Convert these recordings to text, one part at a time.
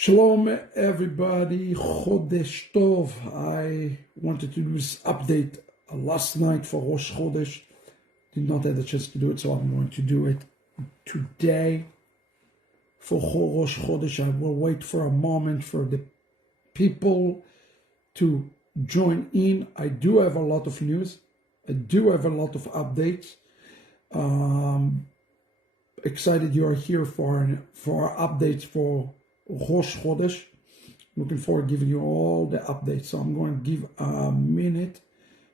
Shalom everybody, Chodesh Tov. I wanted to do this update last night for Rosh Chodesh. Did not have a chance to do it, so I'm going to do it today. For Rosh Chodesh, I will wait for a moment for the people to join in. I do have a lot of news. I do have a lot of updates. Excited you are here for our updates for Rosh Chodesh. Looking forward to giving you all the updates. So I'm going to give a minute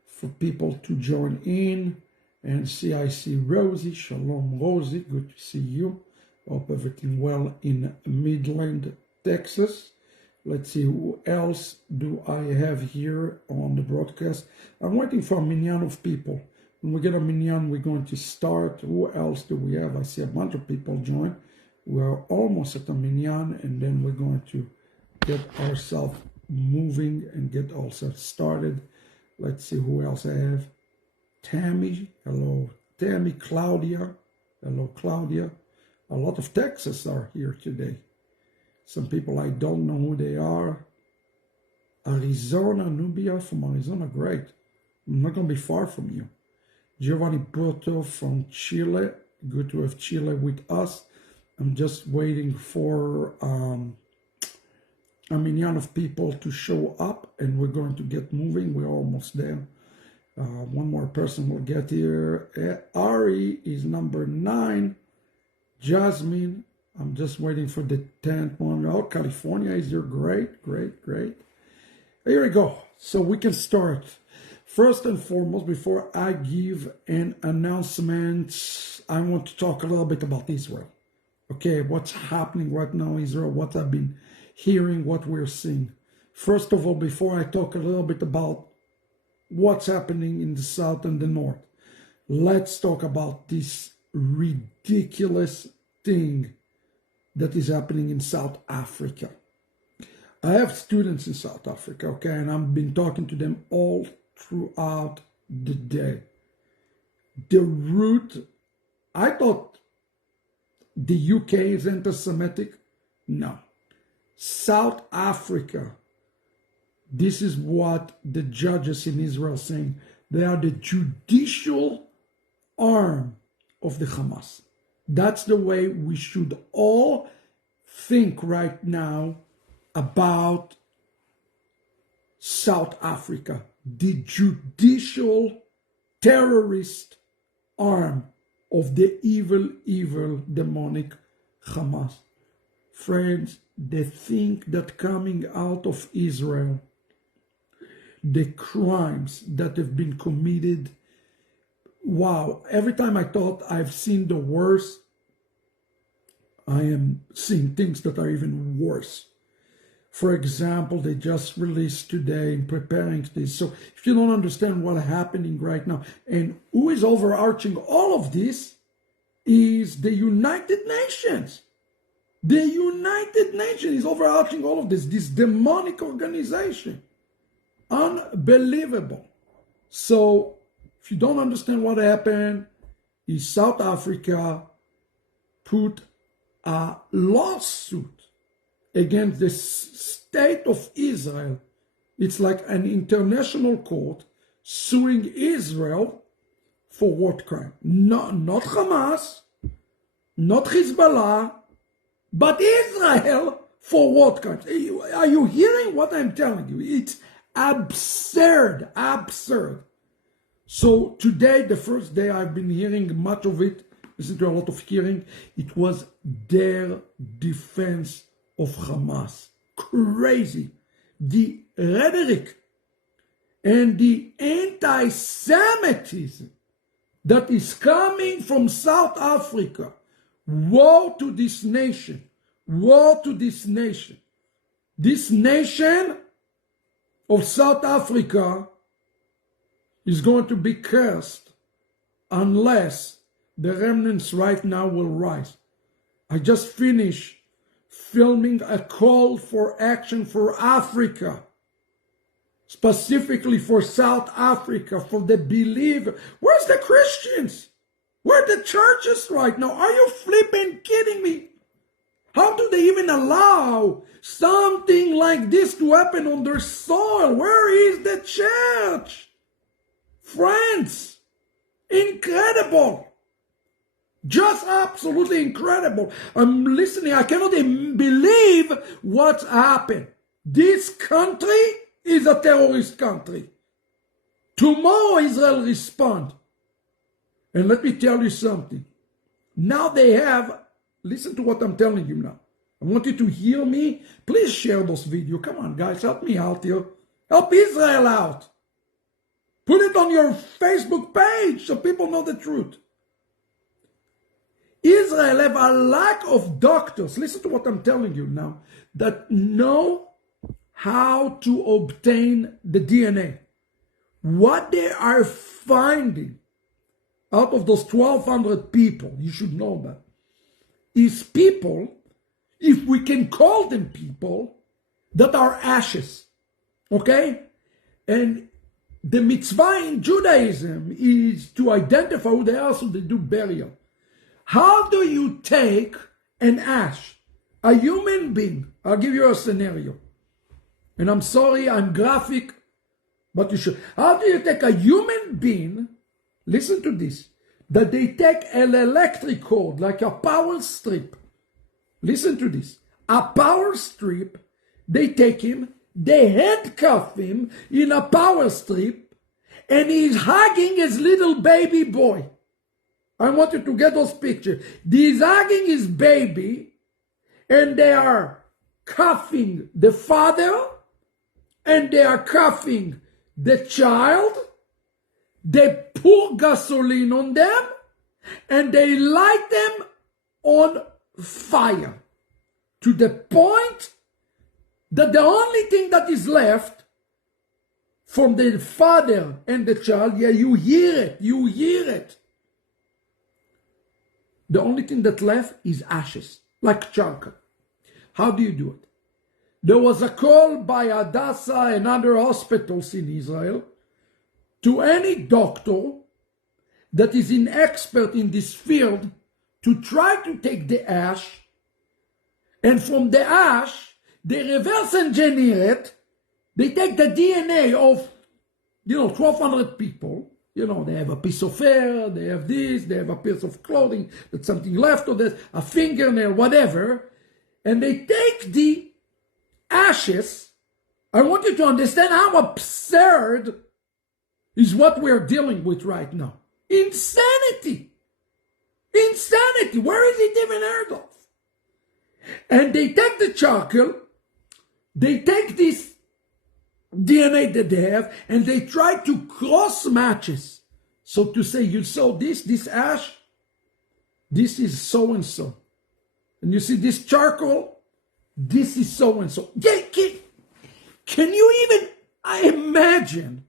for people to join in and see. I see Rosie. Shalom, Rosie. Good to see you. Hope everything well in Midland, Texas. Let's see who else do I have here on the broadcast. I'm waiting for a minyan of people. When we get a minyan, we're going to start. Who else do we have? I see a bunch of people join. We're almost at a minyan, and then we're going to get ourselves moving and get ourselves started. Let's see who else I have. Tammy, hello. Tammy, Claudia, hello, Claudia. A lot of Texas are here today. Some people I don't know who they are. Arizona, Nubia from Arizona, great. I'm not going to be far from you. Giovanni Porto from Chile, good to have Chile with us. I'm just waiting for a minyan of people to show up, and we're going to get moving. We're almost there. One more person will get here. Ari is number 9. Jasmine, I'm just waiting for the 10th one. Oh, California is here. Great, great, great. Here we go. So we can start. First and foremost, before I give an announcement, I want to talk a little bit about Israel. Okay, what's happening right now in Israel, what I've been hearing, what we're seeing. First of all, before I talk a little bit about what's happening in the south and the north, let's talk about this ridiculous thing that is happening in South Africa. I have students in South Africa, okay, and I've been talking to them all throughout the day. The root, I thought the UK is anti-Semitic. No. South Africa, this is what the judges in Israel are saying. They are the judicial arm of the Hamas. That's the way we should all think right now about South Africa. The judicial terrorist arm of the evil, demonic Hamas. Friends, they think that coming out of Israel, the crimes that have been committed, wow, every time I thought I've seen the worst, I am seeing things that are even worse. For example, they just released today in preparing this. So if you don't understand what's happening right now, and who is overarching all of this is the United Nations. The United Nations is overarching all of this demonic organization. Unbelievable. So if you don't understand what happened, is South Africa put a lawsuit against the state of Israel. It's like an international court suing Israel for what crime? Not Hamas, not Hezbollah, but Israel for what crime? Are you hearing what I'm telling you? It's absurd, absurd. So today, the first day I've been hearing much of it, listening to a lot of hearing, it was their defense of Hamas. Crazy. The rhetoric and the anti-Semitism that is coming from South Africa. Woe to this nation. Woe to this nation. This nation of South Africa is going to be cursed unless the remnants right now will rise. I just finished filming a call for action for Africa, specifically for South Africa, for the believer. Where's the Christians? Where are the churches right now? Are you flipping kidding me? How do they even allow something like this to happen on their soil? Where is the church? Friends, incredible. Just absolutely incredible. I'm listening. I cannot even believe what's happened. This country is a terrorist country. Tomorrow Israel respond. And let me tell you something. Now they have, listen to what I'm telling you now. I want you to hear me. Please share those videos. Come on, guys, help me out here. Help Israel out. Put it on your Facebook page so people know the truth. Israel have a lack of doctors, listen to what I'm telling you now, that know how to obtain the DNA. What they are finding out of those 1,200 people, you should know that, is people, if we can call them people, that are ashes. Okay? And the mitzvah in Judaism is to identify who they are so they do burial. How do you take an ash, a human being? I'll give you a scenario. And I'm sorry, I'm graphic, but you should. How do you take a human being, listen to this, that they take an electric cord, like a power strip. Listen to this. A power strip, they take him, they handcuff him in a power strip, and he's hugging his little baby boy. I want you to get those pictures. He's hugging his baby, and they are cuffing the father, and they are cuffing the child. They pour gasoline on them, and they light them on fire, to the point that the only thing that is left from the father and the child, yeah, you hear it. The only thing that left is ashes, like charcoal. How do you do it? There was a call by Hadassah and other hospitals in Israel to any doctor that is an expert in this field to try to take the ash, and from the ash, they reverse engineer it. They take the DNA of, 1,200 people. They have a piece of hair, they have this, they have a piece of clothing, that's something left of this, a fingernail, whatever. And they take the ashes. I want you to understand how absurd is what we're dealing with right now. Insanity. Where is it even heard of? And they take the charcoal, they take this DNA that they have, and they try to cross matches. So to say, you saw this ash, this is so and so. And you see this charcoal, this is so and so. Can you even imagine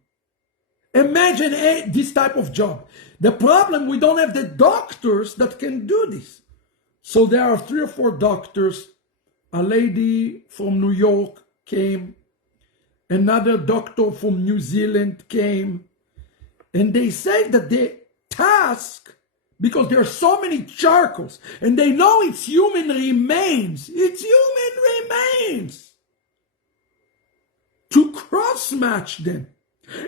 this type of job? The problem, we don't have the doctors that can do this. So there are 3 or 4 doctors. A lady from New York came. Another doctor from New Zealand came. And they say that the task, because there are so many charcoals, and they know it's human remains. To cross-match them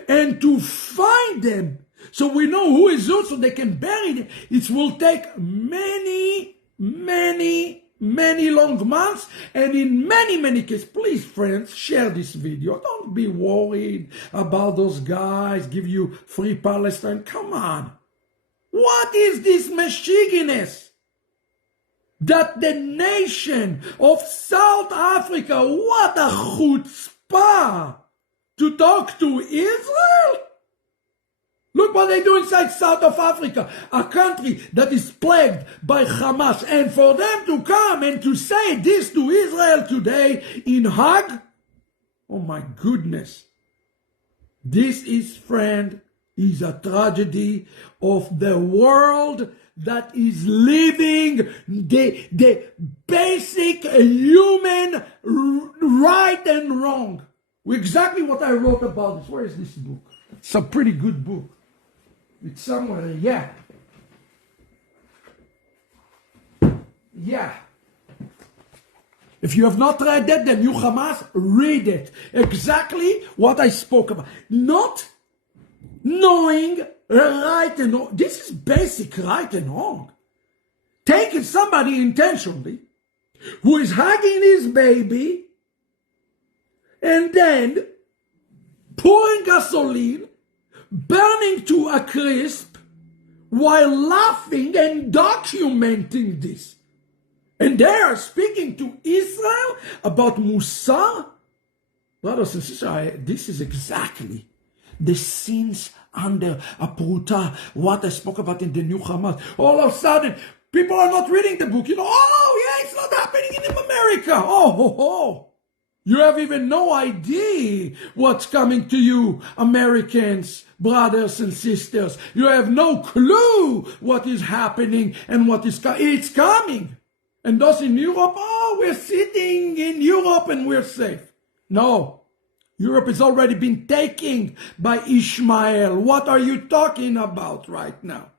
and to find them so we know who is who, so they can bury them. It will take many long months, and in many cases. Please, friends, share this video. Don't be worried about those guys give you free Palestine. Come on. What is this Mashiachness that the nation of South Africa, what a chutzpah to talk to Israel? Look what they do inside South of Africa, a country that is plagued by Hamas. And for them to come and to say this to Israel today in Hague, oh my goodness. This is, friend, is a tragedy of the world that is living the basic human right and wrong. Exactly what I wrote about this. Where is this book? It's a pretty good book. It's somewhere, yeah. If you have not read that, the new Hamas, read it. Exactly what I spoke about. Not knowing right and wrong. This is basic right and wrong. Taking somebody intentionally who is hugging his baby and then pouring gasoline, burning to a crisp while laughing and documenting this. And they are speaking to Israel about Musar. Brothers and sisters, this is exactly the sins under a pruta, what I spoke about in the new Hamas. All of a sudden, people are not reading the book. Oh, yeah, it's not happening in America. Oh. You have even no idea what's coming to you, Americans, brothers and sisters. You have no clue what is happening and what is coming. It's coming. And those in Europe, we're sitting in Europe and we're safe. No. Europe has already been taken by Ishmael. What are you talking about right now?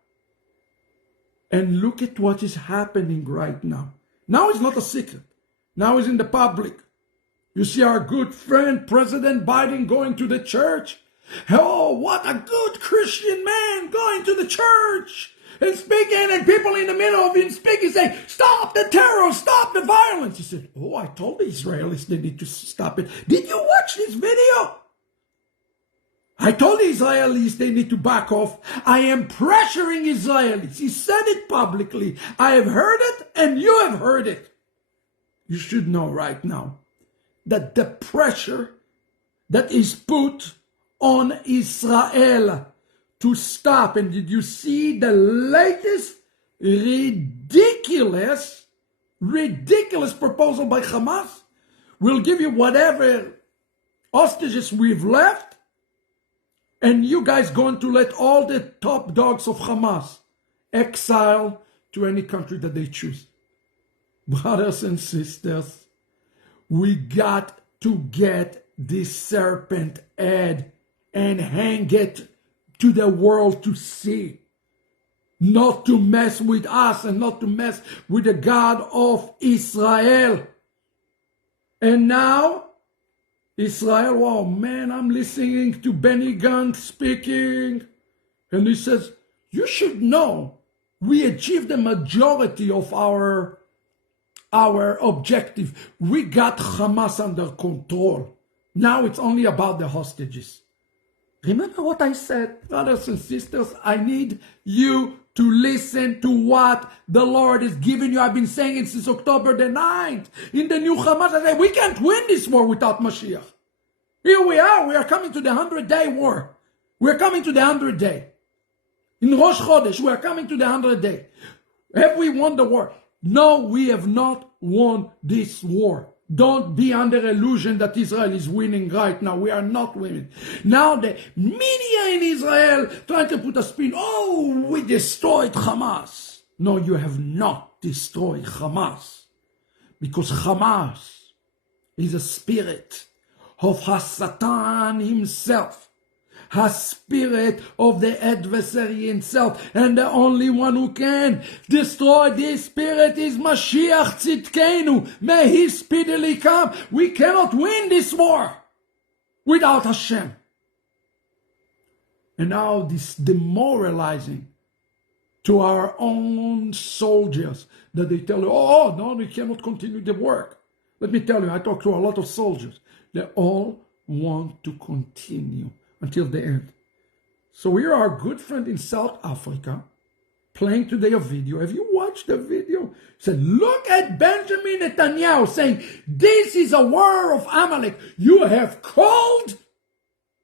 And look at what is happening right now. Now it's not a secret. Now it's in the public. You see our good friend, President Biden, going to the church. Oh, what a good Christian man going to the church and speaking, and people in the middle of him speaking say, stop the terror, stop the violence. He said, I told the Israelis they need to stop it. Did you watch this video? I told the Israelis they need to back off. I am pressuring Israelis. He said it publicly. I have heard it and you have heard it. You should know right now that the pressure that is put on Israel to stop, and did you see the latest ridiculous proposal by Hamas? We'll give you whatever hostages we've left, and you guys going to let all the top dogs of Hamas exile to any country that they choose. Brothers and sisters, we got to get this serpent head and hang it to the world to see. Not to mess with us and not to mess with the God of Israel. And now, Israel, oh man, I'm listening to Benny Gantz speaking. And he says, you should know, we achieved the majority of our objective. We got Hamas under control. Now it's only about the hostages. Remember what I said, brothers and sisters? I need you to listen to what the Lord is giving you. I've been saying it since October the 9th. In the new Hamas, I say, we can't win this war without Mashiach. Here we are coming to the 100-day war. We're coming to the 100th day. In Rosh Chodesh, we're coming to the 100th day. Have we won the war? No, we have not won this war. Don't be under illusion that Israel is winning right now. We are not winning. Now the media in Israel trying to put a spin. Oh, we destroyed Hamas. No, you have not destroyed Hamas. Because Hamas is a spirit of Satan himself. A spirit of the adversary himself, and the only one who can destroy this spirit is Mashiach Tzidkenu. May he speedily come. We cannot win this war without Hashem. And now this demoralizing to our own soldiers that they tell you, oh no, we cannot continue the work. Let me tell you, I talk to a lot of soldiers. They all want to continue until the end. So here our good friend in South Africa playing today a video. Have you watched the video? He said, look at Benjamin Netanyahu saying, this is a war of Amalek. You have called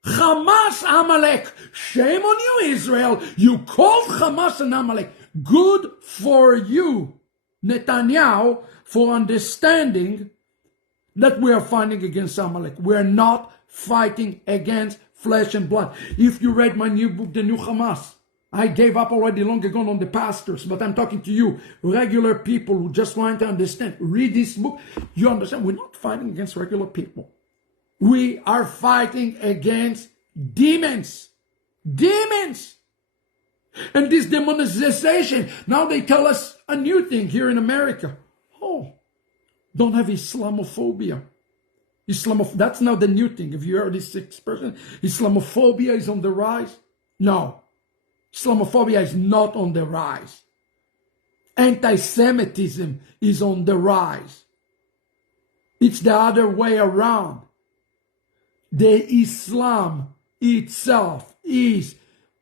Hamas Amalek. Shame on you, Israel. You called Hamas an Amalek. Good for you, Netanyahu, for understanding that we are fighting against Amalek. We are not fighting against flesh and blood. If you read my new book, The New Hamas, I gave up already long ago on the pastors, but I'm talking to you, regular people who just want to understand. Read this book. You understand, we're not fighting against regular people. We are fighting against demons. Demons. And this demonization, now they tell us a new thing here in America. Oh, don't have Islamophobia. That's now the new thing. If you heard this expression, Islamophobia is on the rise. No, Islamophobia is not on the rise. Anti-Semitism is on the rise. It's the other way around. The Islam itself is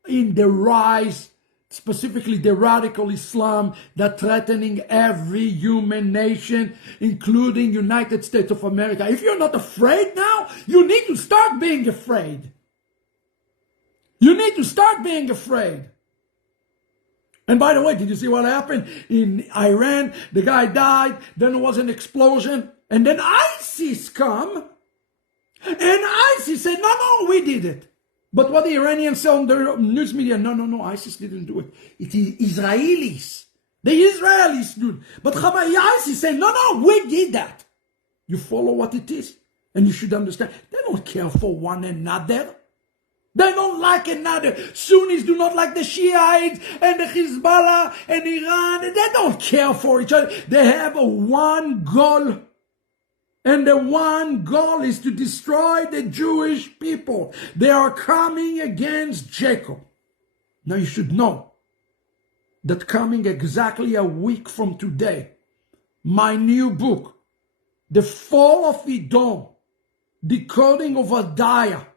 in the rise, specifically the radical Islam that's threatening every human nation, including United States of America. If you're not afraid now, you need to start being afraid. You need to start being afraid. And by the way, did you see what happened in Iran? The guy died, then there was an explosion, and then ISIS come, and ISIS said, no, we did it. But what the Iranians say on their news media, no, ISIS didn't do it. It is Israelis. The Israelis do it. But ISIS say, no, we did that. You follow what it is. And you should understand, they don't care for one another. They don't like another. Sunnis do not like the Shiites and the Hezbollah and Iran. They don't care for each other. They have one goal. And the one goal is to destroy the Jewish people. They are coming against Jacob. Now you should know that coming exactly a week from today, my new book, The Fall of Edom, Decoding of Hodiah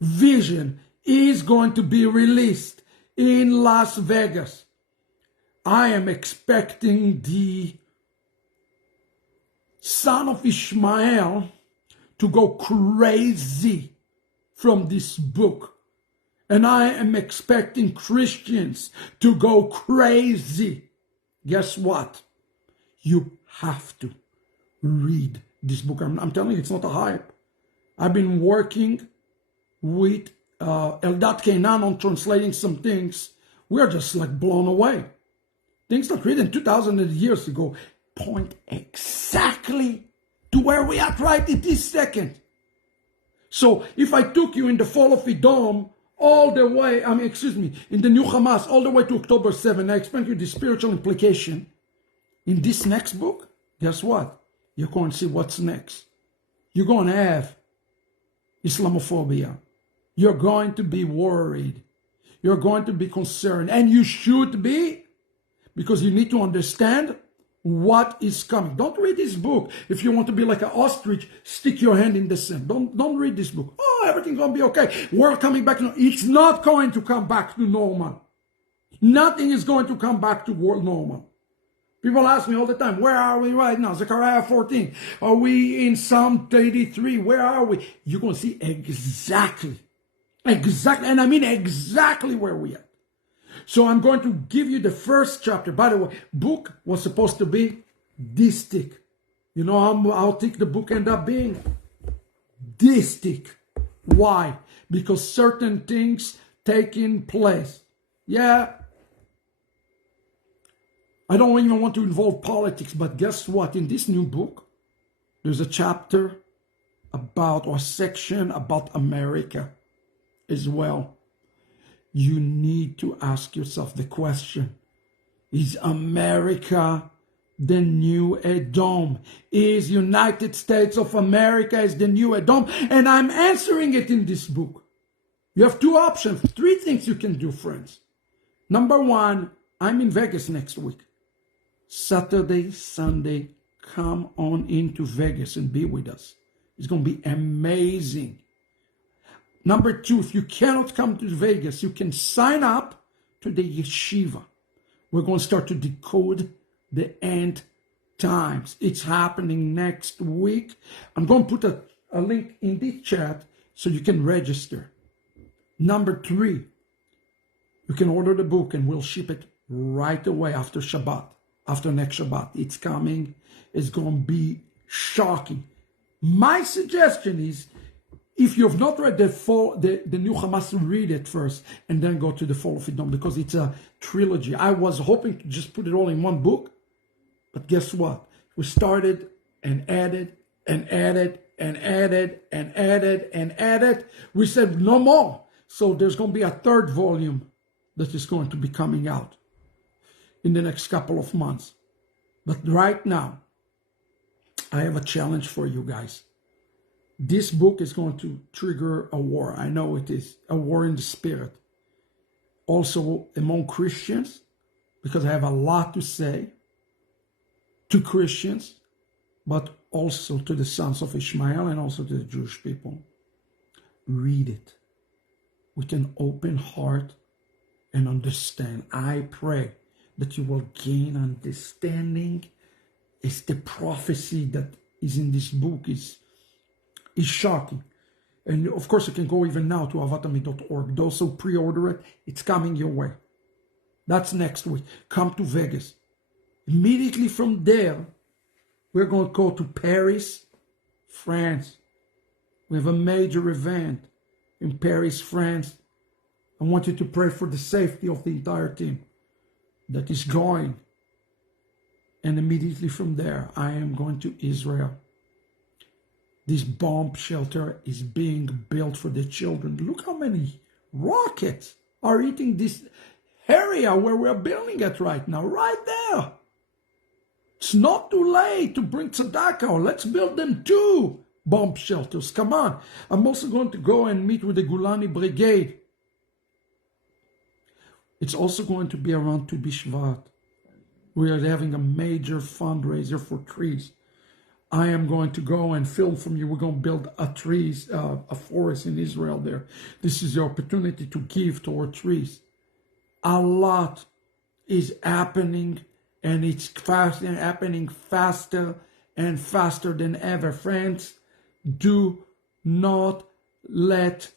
Vision, is going to be released in Las Vegas. I am expecting the son of Ishmael to go crazy from this book. And I am expecting Christians to go crazy. Guess what? You have to read this book. I'm telling you, it's not a hype. I've been working with Eldad Kainan on translating some things. We're just like blown away. Things that written 2,000 years ago point exactly to where we are right at this second. So if I took you in the Fall of Edom all the way, in the new Hamas, all the way to October 7, I explained to you the spiritual implication. In this next book, guess what? You're going to see what's next. You're going to have Islamophobia. You're going to be worried. You're going to be concerned. And you should be, because you need to understand what is coming. Don't read this book. If you want to be like an ostrich, stick your hand in the sand. Don't read this book. Oh, everything's going to be okay. World coming back. No, it's not going to come back to normal. Nothing is going to come back to world normal. People ask me all the time, where are we right now? Zechariah 14. Are we in Psalm 83? Where are we? You're going to see exactly, and I mean exactly where we are. So I'm going to give you the first chapter. By the way, book was supposed to be this thick. You know how thick the book ended up being? This thick. Why? Because certain things taking place. Yeah. I don't even want to involve politics, but guess what? In this new book, there's a chapter about, or section about America as well. You need to ask yourself the question, is America the new Edom? Is United States of America is the new Edom? And I'm answering it in this book. You have two options, three things you can do, friends. Number one, I'm in Vegas next week. Saturday, Sunday, come on into Vegas and be with us. It's going to be amazing. Number two, if you cannot come to Vegas, you can sign up to the yeshiva. We're going to start to decode the end times. It's happening next week. I'm going to put a link in the chat so you can register. Number three, you can order the book and we'll ship it right away after Shabbat. After next Shabbat, it's coming. It's going to be shocking. My suggestion is, if you have not read the new Hamas, read it first and then go to the Fall of Edom, because it's a trilogy. I was hoping to just put it all in one book, but guess what? We started and added and added and added and added and added. We said no more. So there's going to be a third volume that is going to be coming out in the next couple of months. But right now, I have a challenge for you guys. This book is going to trigger a war. I know it is. A war in the spirit. Also among Christians, because I have a lot to say to Christians, but also to the sons of Ishmael and also to the Jewish people. Read it with an open heart and understand. I pray that you will gain understanding. It's the prophecy that is in this book is shocking. And of course, you can go even now to ahavat.org. Those who pre-order it, it's coming your way. That's next week. Come to Vegas. Immediately from there, we're going to go to Paris, France. We have a major event in Paris, France. I want you to pray for the safety of the entire team that is going. And immediately from there, I am going to Israel. This bomb shelter is being built for the children. Look how many rockets are hitting this area where we're building it right now, right there. It's not too late to bring tzedakah. Let's build them 2 bomb shelters. Come on. I'm also going to go and meet with the Golani Brigade. It's also going to be around Tu B'Shvat. We are having a major fundraiser for trees. I am going to go and film from you. We're going to build a forest in Israel there. This is the opportunity to give toward trees. A lot is happening, and it's happening faster and faster than ever. Friends, do not let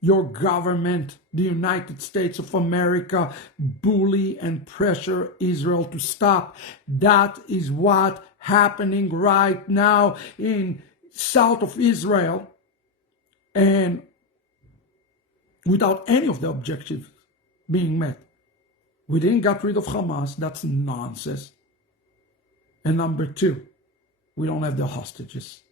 your government, the United States of America, bully and pressure Israel to stop. That is what happening right now in south of Israel, and without any of the objectives being met. We didn't get rid of Hamas. That's nonsense. And number 2, we don't have the hostages.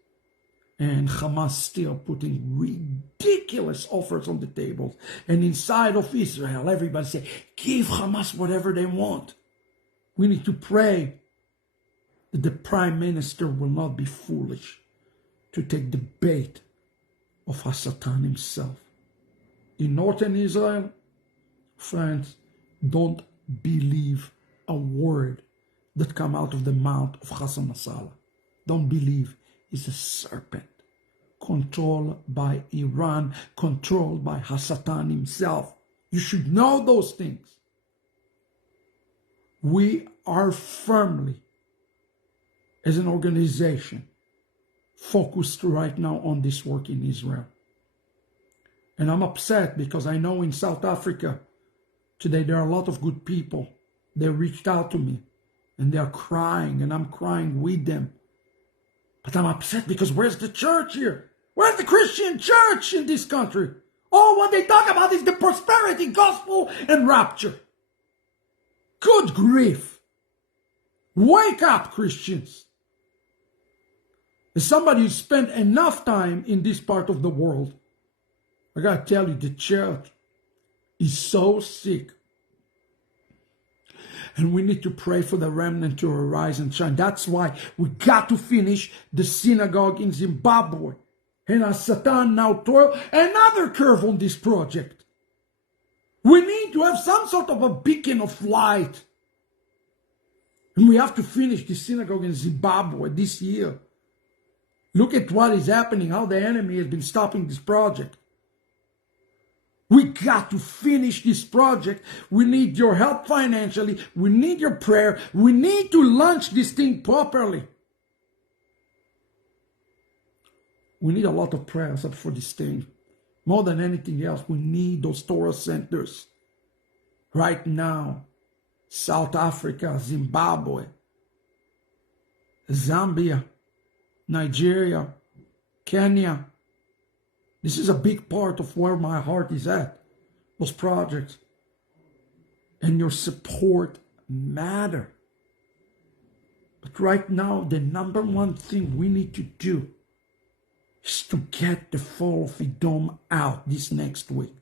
And Hamas still putting ridiculous offers on the table. And inside of Israel, everybody say, give Hamas whatever they want. We need to pray that the prime minister will not be foolish to take the bait of Hasatan himself. In northern Israel, friends, don't believe a word that come out of the mouth of Hassan Nasrallah. Don't believe. He's a serpent, controlled by Iran, controlled by Hasatan himself. You should know those things. We are firmly, as an organization, focused right now on this work in Israel. And I'm upset because I know in South Africa today there are a lot of good people. They reached out to me and they're crying, and I'm crying with them. But I'm upset because where's the church here? Where's the Christian church in this country? All what they talk about is the prosperity gospel and rapture. Good grief. Wake up, Christians. As somebody who spent enough time in this part of the world, I gotta tell you, the church is so sick. And we need to pray for the remnant to arise and shine. That's why we got to finish the synagogue in Zimbabwe. And as Satan now throw another curve on this project. We need to have some sort of a beacon of light. And we have to finish the synagogue in Zimbabwe this year. Look at what is happening, how the enemy has been stopping this project. We got to finish this project. We need your help financially. We need your prayer. We need to launch this thing properly. We need a lot of prayers for this thing. More than anything else, we need those Torah centers. Right now, South Africa, Zimbabwe, Zambia, Nigeria, Kenya. This is a big part of where my heart is at, those projects. And your support matter. But right now, the number one thing we need to do is to get the Fall of Edom out this next week.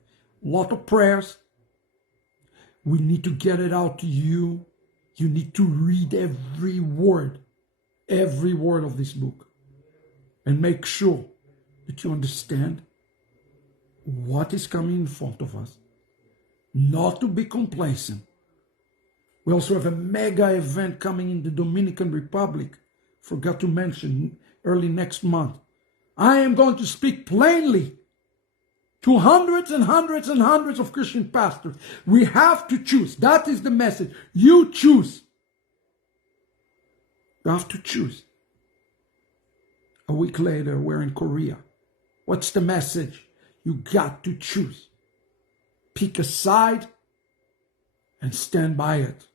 A lot of prayers. We need to get it out to you. You need to read every word. every word of this book and make sure that you understand what is coming in front of us, not to be complacent. We also have a mega event coming in the Dominican Republic. Forgot to mention, early next month. I am going to speak plainly to hundreds and hundreds and hundreds of Christian pastors. We have to choose. That is the message. You choose. You have to choose. A week later, we're in Korea. What's the message? You got to choose. Pick a side and stand by it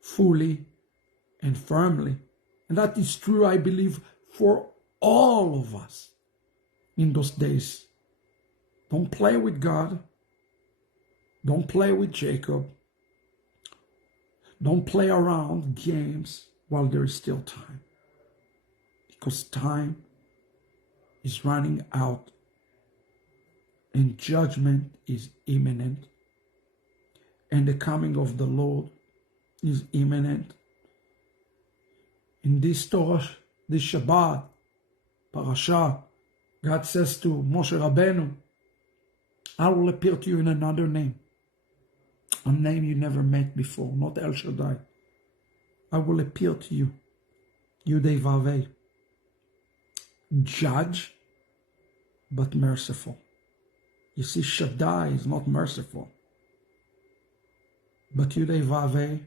fully and firmly. And that is true, I believe, for all of us in those days. Don't play with God. Don't play with Jacob. Don't play around games while there is still time. Because time is running out and judgment is imminent. And the coming of the Lord is imminent. In this Torah, this Shabbat, Parasha, God says to Moshe Rabbeinu, I will appear to you in another name. A name you never met before, not El Shaddai. I will appear to you, Yudei Vavei. Judge, but merciful. You see, Shaddai is not merciful. But Yudei Vavei,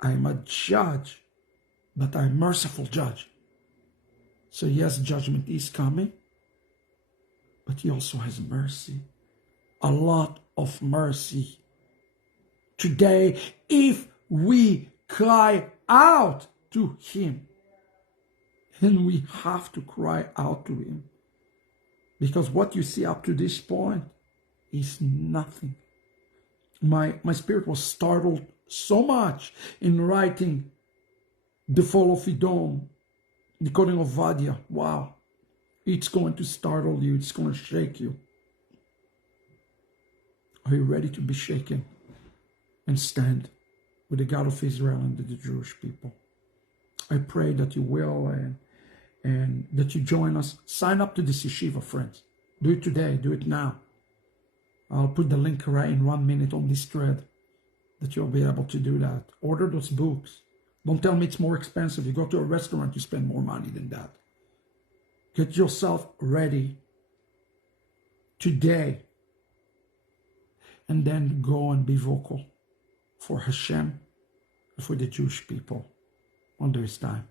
I am a judge, but I'm a merciful judge. So yes, judgment is coming, but he also has mercy. A lot of mercy. Today, if we cry out to him, and we have to cry out to him, because what you see up to this point is nothing. My spirit was startled so much in writing the Fall of Edom, the Kindle of Vadia. Wow, it's going to startle you. It's going to shake you. Are you ready to be shaken and stand with the God of Israel and the Jewish people? I pray that you will and that you join us. Sign up to this yeshiva, friends. Do it today. Do it now. I'll put the link right in 1 minute on this thread that you'll be able to do that. Order those books. Don't tell me it's more expensive. You go to a restaurant, you spend more money than that. Get yourself ready today. And then go and be vocal for Hashem and for the Jewish people when there is time.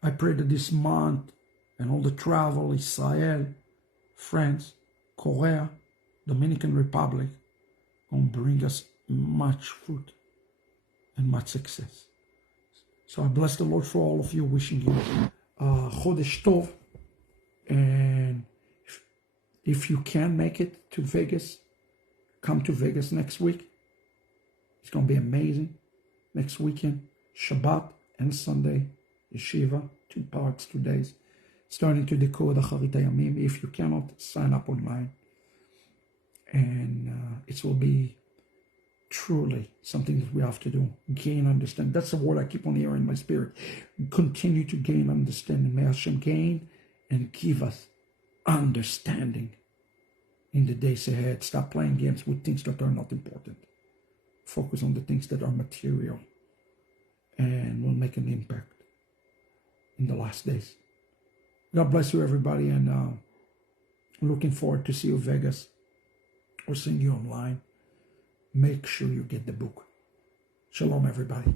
I pray that this month and all the travel, Israel, France, Korea, Dominican Republic, will bring us much fruit and much success. So I bless the Lord for all of you, wishing you Chodesh Tov. And if you can make it to Vegas, come to Vegas next week. It's going to be amazing. Next weekend, Shabbat and Sunday, Yeshiva, 2 parts, 2 days. Starting to decode Ahavat Ammi. If you cannot, sign up online. And it will be truly something that we have to do. Gain understanding. That's the word I keep on hearing in my spirit. Continue to gain understanding. May Hashem gain and give us understanding in the days ahead. Stop playing games with things that are not important. Focus on the things that are material and will make an impact in the last days. God bless you, everybody, and looking forward to see you in Vegas or seeing you online. Make sure you get the book. Shalom, everybody.